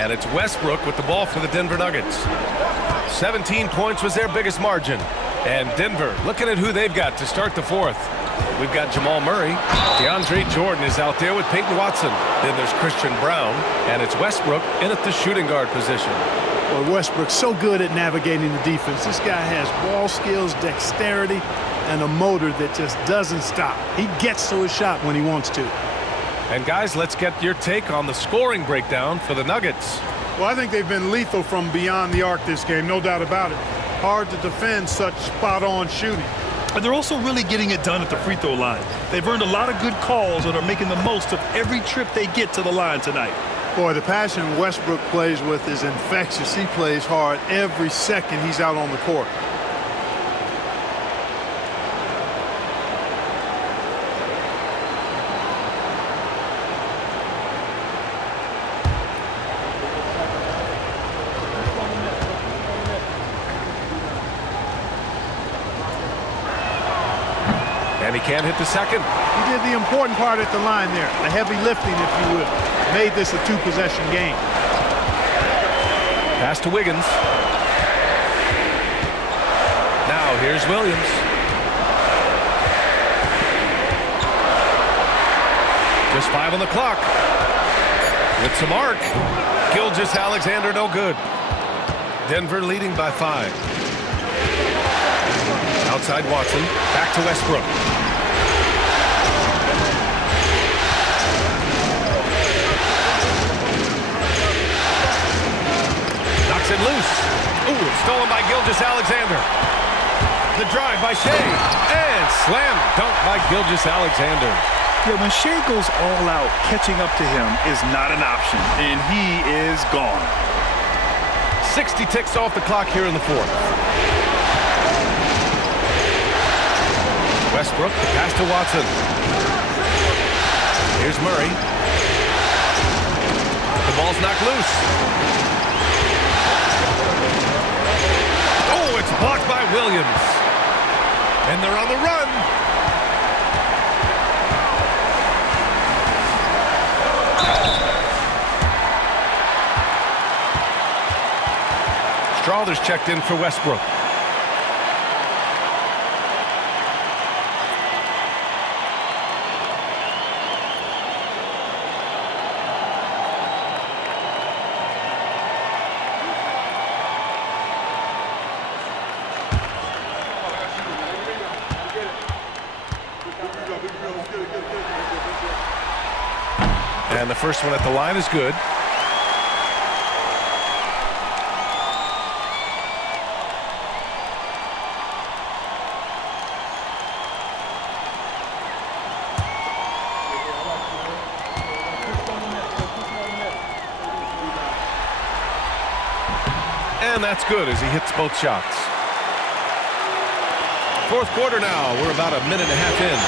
And it's Westbrook with the ball for the Denver Nuggets. 17 points was their biggest margin. And Denver looking at who they've got to start the fourth. We've got Jamal Murray. DeAndre Jordan is out there with Peyton Watson. Then there's Christian Brown. And it's Westbrook in at the shooting guard position. Well, Westbrook's so good at navigating the defense. This guy has ball skills, dexterity, and a motor that just doesn't stop. He gets to his shot when he wants to. And guys, let's get your take on the scoring breakdown for the Nuggets. Well, I think they've been lethal from beyond the arc this game, no doubt about it. Hard to defend such spot-on shooting. And they're also really getting it done at the free throw line. They've earned a lot of good calls and are making the most of every trip they get to the line tonight. Boy, the passion Westbrook plays with is infectious. He plays hard every second he's out on the court. And he can't hit the second. He did the important part at the line there. The heavy lifting, if you will. Made this a two-possession game. Pass to Wiggins. Now here's Williams. Just 5 on the clock. With some arc. Gilgeous-Alexander no good. Denver leading by 5. Outside Watson. Back to Westbrook. Knocks it loose. Ooh, stolen by Gilgeous-Alexander. The drive by Shai. And slam dunk by Gilgeous-Alexander. Yeah, when Shai goes all out, catching up to him is not an option, and he is gone. 60 ticks off the clock here in the fourth. Westbrook, the pass to Watson. Here's Murray. The ball's knocked loose. Oh, it's blocked by Williams. And they're on the run. Strawther's checked in for Westbrook. And the first one at the line is good. And that's good as he hits both shots. Fourth quarter now. We're about a minute and a half in.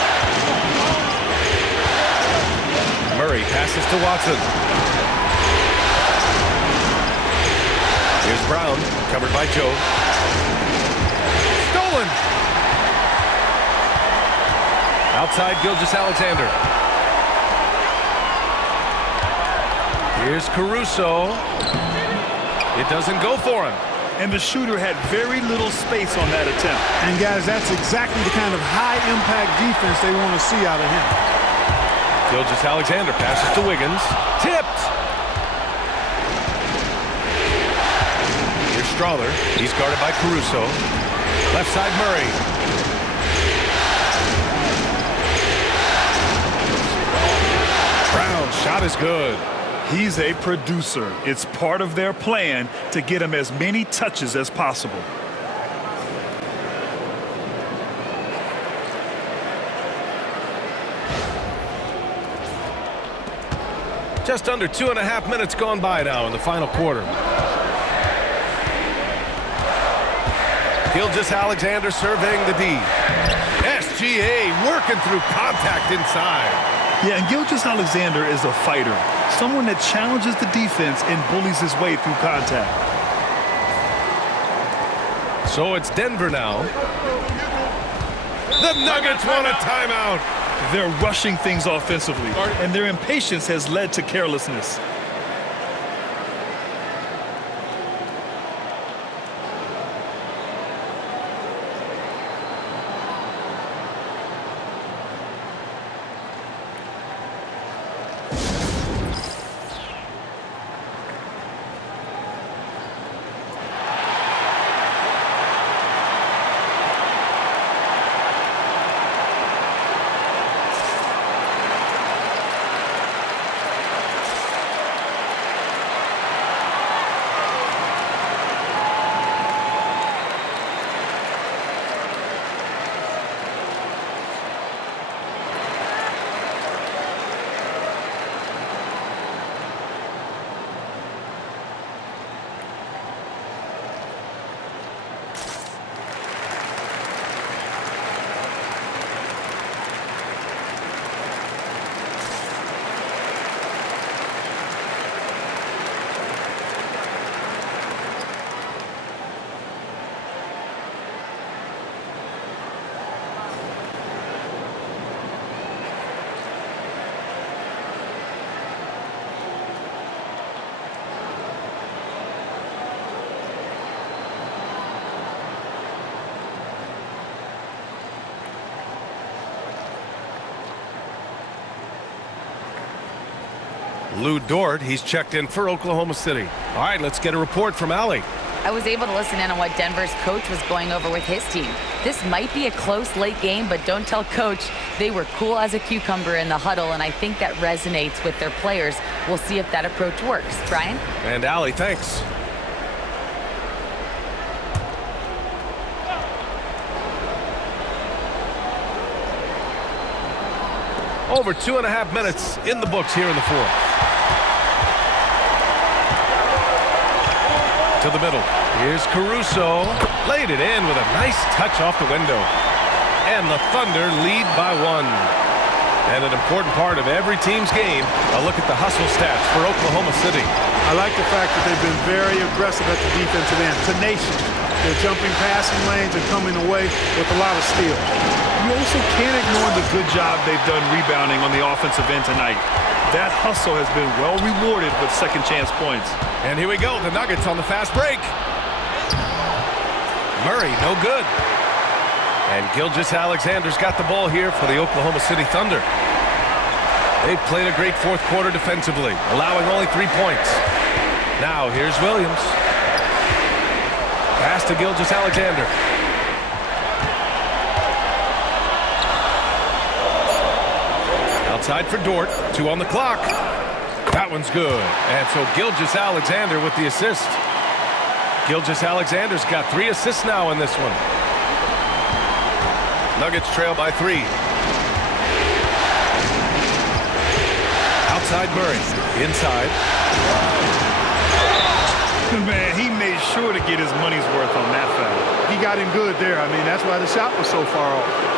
Murray passes to Watson. Here's Brown, covered by Joe. Stolen! Outside Gilgeous-Alexander. Here's Caruso. It doesn't go for him. And the shooter had very little space on that attempt. And guys, that's exactly the kind of high-impact defense they want to see out of him. Gilgeous-Alexander passes to Wiggins. Tipped! Here's Strawther. He's guarded by Caruso. Left side Murray. Brown's shot is good. He's a producer. It's part of their plan to get him as many touches as possible. Just under 2.5 minutes gone by now in the final quarter. Gilgeous-Alexander surveying the D. SGA working through contact inside. Yeah, and Gilgeous-Alexander is a fighter. Someone that challenges the defense and bullies his way through contact. So it's Denver now. The Nuggets want a timeout. They're rushing things offensively, and their impatience has led to carelessness. Lou Dort, he's checked in for Oklahoma City. All right, let's get a report from Allie. I was able to listen in on what Denver's coach was going over with his team. This might be a close late game, but don't tell coach. They were cool as a cucumber in the huddle, and I think that resonates with their players. We'll see if that approach works. Brian? And Allie, thanks. Over 2.5 minutes in the books here in the fourth. To the middle. Here's Caruso. Laid it in with a nice touch off the window. And the Thunder lead by 1. And an important part of every team's game, a look at the hustle stats for Oklahoma City. I like the fact that they've been very aggressive at the defensive end. Tenacious. They're jumping passing lanes and coming away with a lot of steals. You also can't ignore the good job they've done rebounding on the offensive end tonight. That hustle has been well rewarded with second chance points. And here we go, the Nuggets on the fast break. Murray, no good. And Gilgeous-Alexander's got the ball here for the Oklahoma City Thunder. They've played a great fourth quarter defensively, allowing only 3 points. Now here's Williams. Pass to Gilgeous-Alexander. Outside for Dort. 2 on the clock. That one's good. And so Gilgeous-Alexander with the assist. Gilgeous-Alexander's got 3 assists now in this one. Nuggets trail by 3. Outside Murray. Inside. Man, he made sure to get his money's worth on that foul. He got him good there. I mean, that's why the shot was so far off.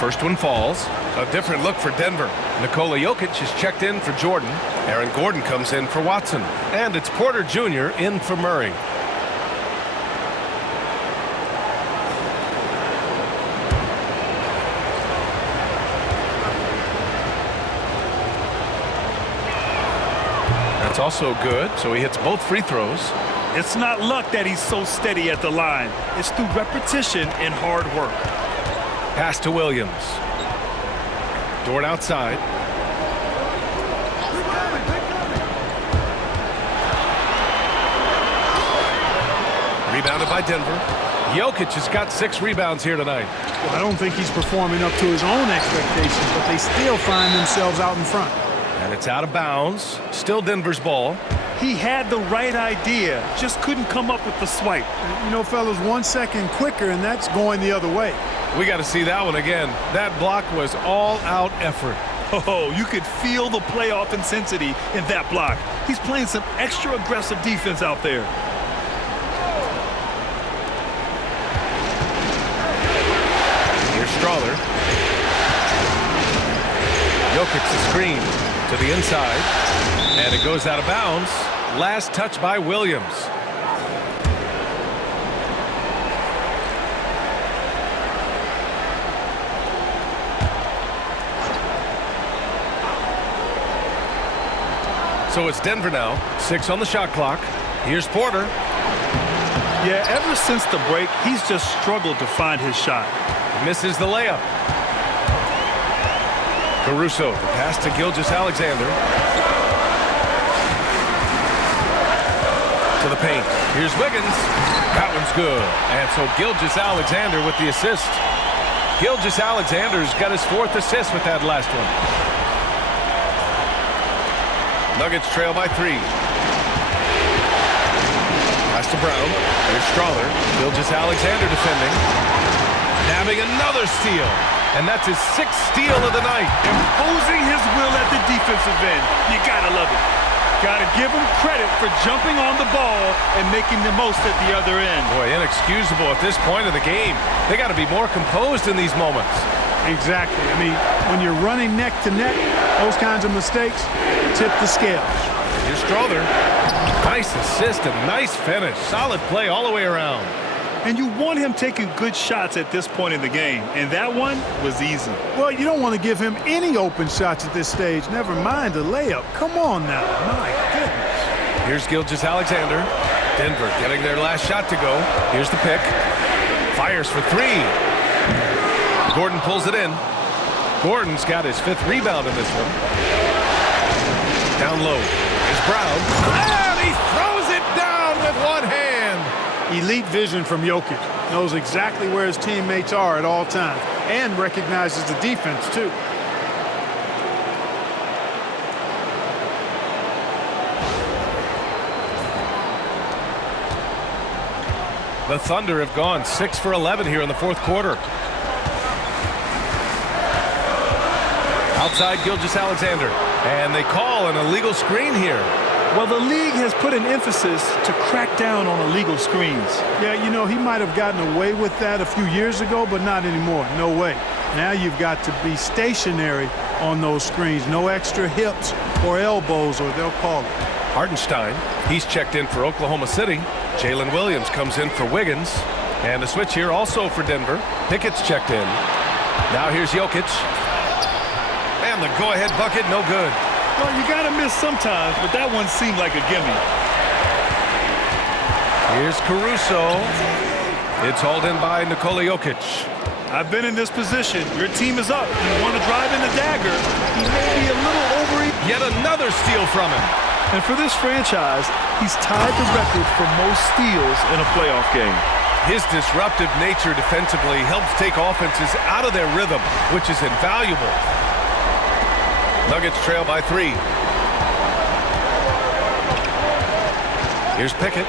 First one falls. A different look for Denver. Nikola Jokic is checked in for Jordan. Aaron Gordon comes in for Watson. And it's Porter Jr. in for Murray. That's also good, so he hits both free throws. It's not luck that he's so steady at the line. It's through repetition and hard work. Pass to Williams. Dort outside. Rebounded by Denver. Jokic has got 6 rebounds here tonight. Well, I don't think he's performing up to his own expectations, but they still find themselves out in front. And it's out of bounds. Still Denver's ball. He had the right idea, just couldn't come up with the swipe. You know, fellas, 1 second quicker, and that's going the other way. We got to see that one again. That block was all-out effort. Oh, you could feel the playoff intensity in that block. He's playing some extra aggressive defense out there. Here's Strawler. Jokic the screen to the inside. And it goes out of bounds. Last touch by Williams. So it's Denver now. 6 on the shot clock. Here's Porter. Yeah, ever since the break, he's just struggled to find his shot. Misses the layup. Caruso, the pass to Gilgeous-Alexander. To the paint. Here's Wiggins. That one's good. And so Gilgeous-Alexander with the assist. Gilgeous-Alexander's got his 4th assist with that last one. Nuggets trail by 3. Pass to Brown. Here's Strawler. Gilgeous-Alexander defending. Nabbing another steal. And that's his 6th steal of the night. Imposing his will at the defensive end. You gotta love it. Gotta give him credit for jumping on the ball and making the most at the other end. Boy, inexcusable at this point of the game. They got to be more composed in these moments. Exactly. I mean, when you're running neck to neck, Those kinds of mistakes tip the scales. Here's Strother. Nice assist and nice finish. Solid play all the way around. And you want him taking good shots at this point in the game, and that one was easy. Well, you don't want to give him any open shots at this stage, never mind a layup. Come on now, my goodness. Here's Gilgeous-Alexander. Denver getting their last shot to go. Here's the pick. Fires for three. Gordon pulls it in. Gordon's got his 5th rebound in this one. Down low is Brown. And he throws it down with one hand. Elite vision from Jokic. Knows exactly where his teammates are at all times and recognizes the defense, too. The Thunder have gone 6 for 11 here in the 4th quarter. Outside Gilgeous-Alexander. And they call an illegal screen here. Well, the league has put an emphasis to crack down on illegal screens. Yeah, you know, he might have gotten away with that a few years ago, but not anymore. No way. Now you've got to be stationary on those screens. No extra hips or elbows, or they'll call it. Hartenstein, he's checked in for Oklahoma City. Jalen Williams comes in for Wiggins. And the switch here also for Denver. Pickett's checked in. Now here's Jokic. And the go-ahead bucket, no good. Well, you got to miss sometimes, but that one seemed like a gimme. Here's Caruso. It's hauled in by Nikola Jokic. I've been in this position. Your team is up. You want to drive in the dagger. He may be a little over. Yet another steal from him. And for this franchise, he's tied the record for most steals in a playoff game. His disruptive nature defensively helps take offenses out of their rhythm, which is invaluable. Nuggets trail by 3. Here's Pickett.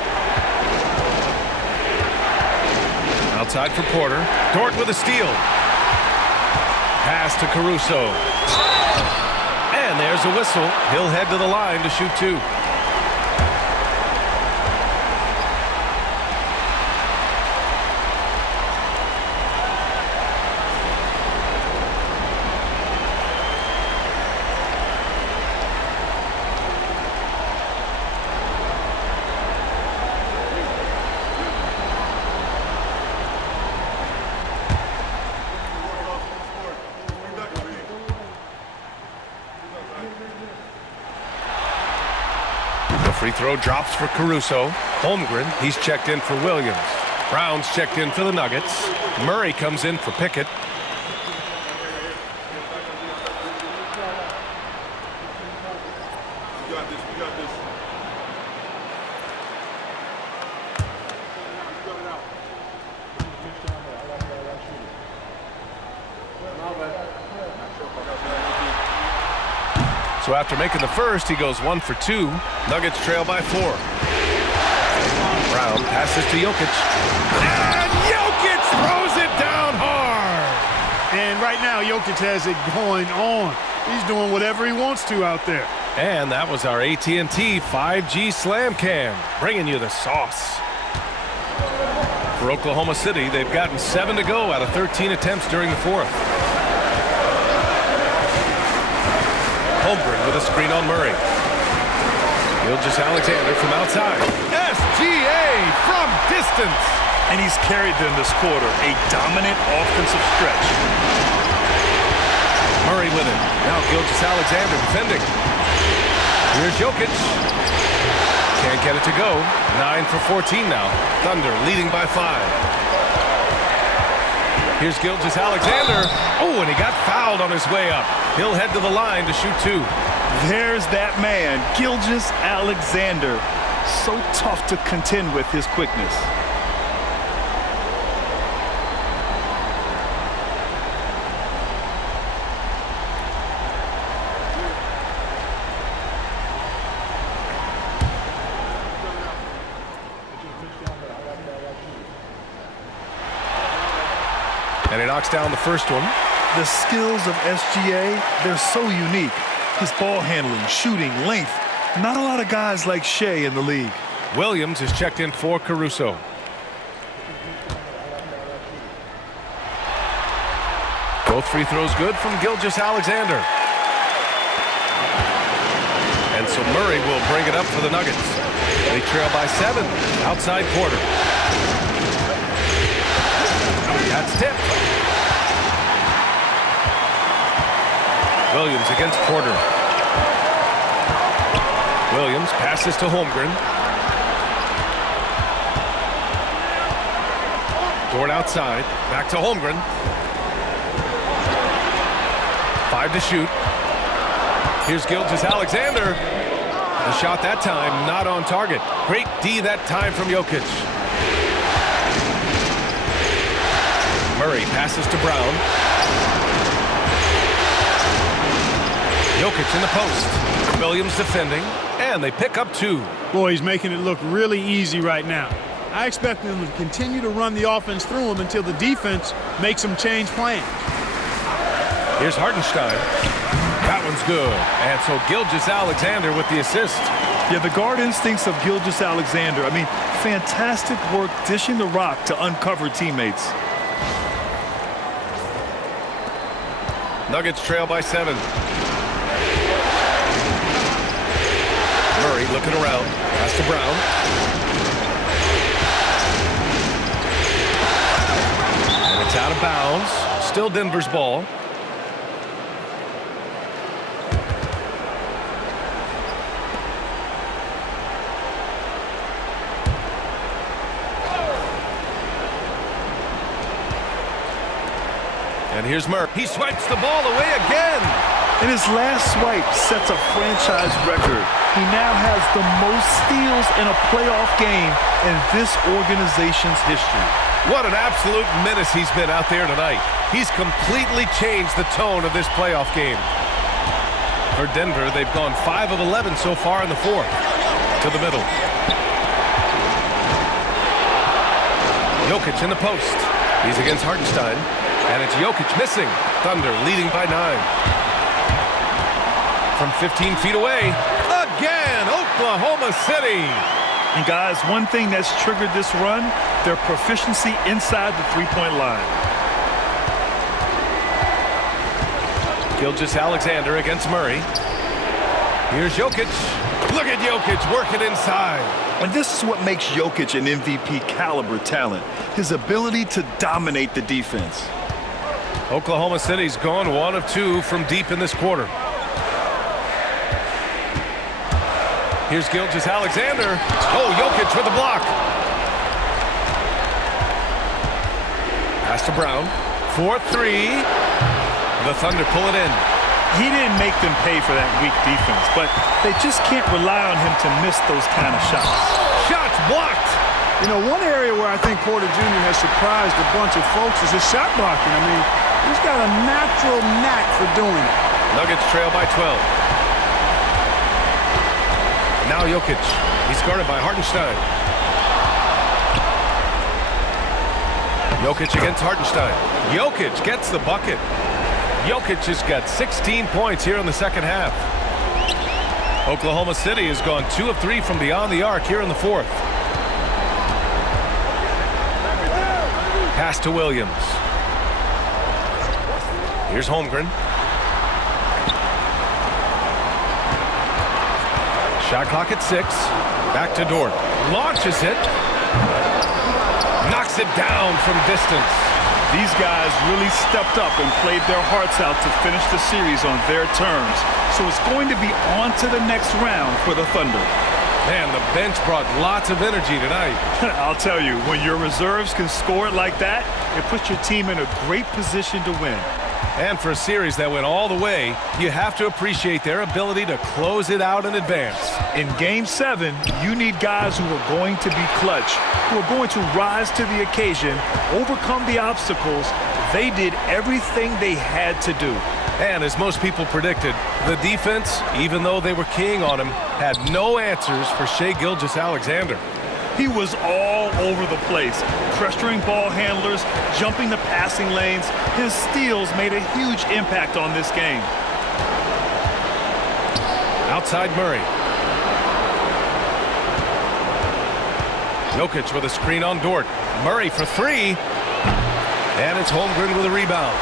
Outside for Porter. Dort with a steal. Pass to Caruso. And there's a whistle. He'll head to the line to shoot 2. Free throw drops for Caruso. Holmgren, he's checked in for Williams. Brown's checked in for the Nuggets. Murray comes in for Pickett. So after making the first, he goes 1 for 2. Nuggets trail by 4. Brown passes to Jokic. And Jokic throws it down hard. And right now, Jokic has it going on. He's doing whatever he wants to out there. And that was our AT&T 5G Slam Cam, bringing you the sauce. For Oklahoma City, they've gotten 7 to go out of 13 attempts during the 4th. Holmgren with a screen on Murray. Gilgeous-Alexander from outside. SGA from distance. And he's carried them this quarter. A dominant offensive stretch. Murray with it. Now Gilgeous-Alexander defending. Here's Jokic. Can't get it to go. 9 for 14 now. Thunder leading by 5. Here's Gilgeous-Alexander. Oh, and he got fouled on his way up. He'll head to the line to shoot 2. There's that man, Gilgeous-Alexander. So tough to contend with his quickness. And he knocks down the first one. The skills of SGA, they're so unique. His ball handling, shooting, length. Not a lot of guys like Shai in the league. Williams is checked in for Caruso. Both free throws good from Gilgeous-Alexander. So Murray will bring it up for the Nuggets. They trail by 7. Outside quarter. That's tipped. Williams against Porter. Williams passes to Holmgren. Dort outside. Back to Holmgren. 5 to shoot. Here's Gilgeous-Alexander. The shot that time not on target. Great D that time from Jokic. Murray passes to Brown. Jokic in the post. Williams defending. And they pick up 2. Boy, he's making it look really easy right now. I expect them to continue to run the offense through him until the defense makes them change plans. Here's Hartenstein. That one's good. And so Gilgeous-Alexander with the assist. Yeah, the guard instincts of Gilgeous-Alexander. I mean, fantastic work dishing the rock to uncover teammates. Nuggets trail by 7. Murray looking around. Pass to Brown. And it's out of bounds. Still Denver's ball. And here's Murray. He swipes the ball away again. And his last swipe sets a franchise record. He now has the most steals in a playoff game in this organization's history. What an absolute menace he's been out there tonight. He's completely changed the tone of this playoff game. For Denver, they've gone 5 of 11 so far in the 4th. To the middle. Jokic in the post. He's against Hartenstein. And it's Jokic missing. Thunder leading by 9. From 15 feet away. Again, Oklahoma City. And guys, one thing that's triggered this run, their proficiency inside the three-point line. Gilgeous-Alexander against Murray. Here's Jokic. Look at Jokic working inside. And this is what makes Jokic an MVP caliber talent. His ability to dominate the defense. Oklahoma City's gone 1 of 2 from deep in this quarter. Here's Gilgeous-Alexander. Oh, Jokic with the block. Pass to Brown. 4-3. The Thunder pull it in. He didn't make them pay for that weak defense, but they just can't rely on him to miss those kind of shots. Shots blocked. You know, one area where I think Porter Jr. has surprised a bunch of folks is his shot blocking. I mean, he's got a natural knack for doing it. Nuggets trail by 12. Now Jokic. He's guarded by Hartenstein. Jokic against Hartenstein. Jokic gets the bucket. Jokic has got 16 points here in the second half. Oklahoma City has gone 2 of 3 from beyond the arc here in the 4th. Pass to Williams. Here's Holmgren. Shot clock at 6. Back to Dort. Launches it. Knocks it down from distance. These guys really stepped up and played their hearts out to finish the series on their terms. So it's going to be on to the next round for the Thunder. Man, the bench brought lots of energy tonight. I'll tell you, when your reserves can score it like that, it puts your team in a great position to win. And for a series that went all the way, you have to appreciate their ability to close it out in advance. In Game 7, you need guys who are going to be clutch, who are going to rise to the occasion, overcome the obstacles. They did everything they had to do. And as most people predicted, the defense, even though they were keying on him, had no answers for Shai Gilgeous-Alexander. He was all over the place, pressuring ball handlers, jumping the passing lanes. His steals made a huge impact on this game. Outside Murray. Jokic with a screen on Dort. Murray for 3. And it's Holmgren with a rebound.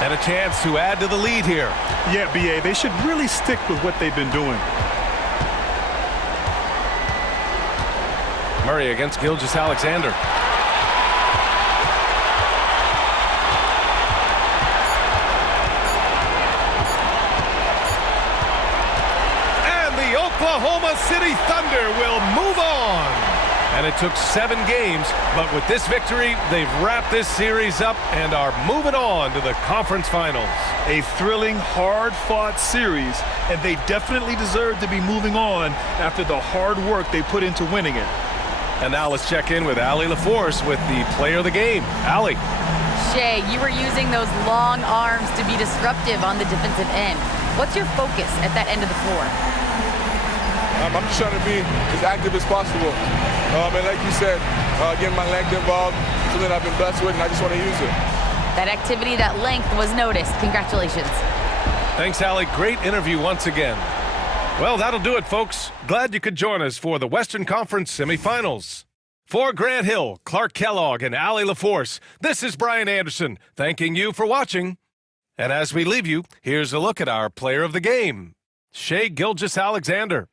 And a chance to add to the lead here. Yeah, B.A., they should really stick with what they've been doing. Murray against Gilgeous-Alexander. And the Oklahoma City Thunder will move on. And it took 7 games, but with this victory, they've wrapped this series up and are moving on to the conference finals. A thrilling, hard-fought series, and they definitely deserve to be moving on after the hard work they put into winning it. And now let's check in with Allie LaForce with the player of the game. Allie. Shai, you were using those long arms to be disruptive on the defensive end. What's your focus at that end of the floor? I'm just trying to be as active as possible. And like you said, getting my length involved, something I've been blessed with, and I just want to use it. That activity, that length was noticed. Congratulations. Thanks, Allie. Great interview once again. Well, that'll do it, folks. Glad you could join us for the Western Conference semifinals. For Grant Hill, Clark Kellogg, and Allie LaForce, this is Brian Anderson, thanking you for watching. And as we leave you, here's a look at our player of the game, Shai Gilgeous-Alexander.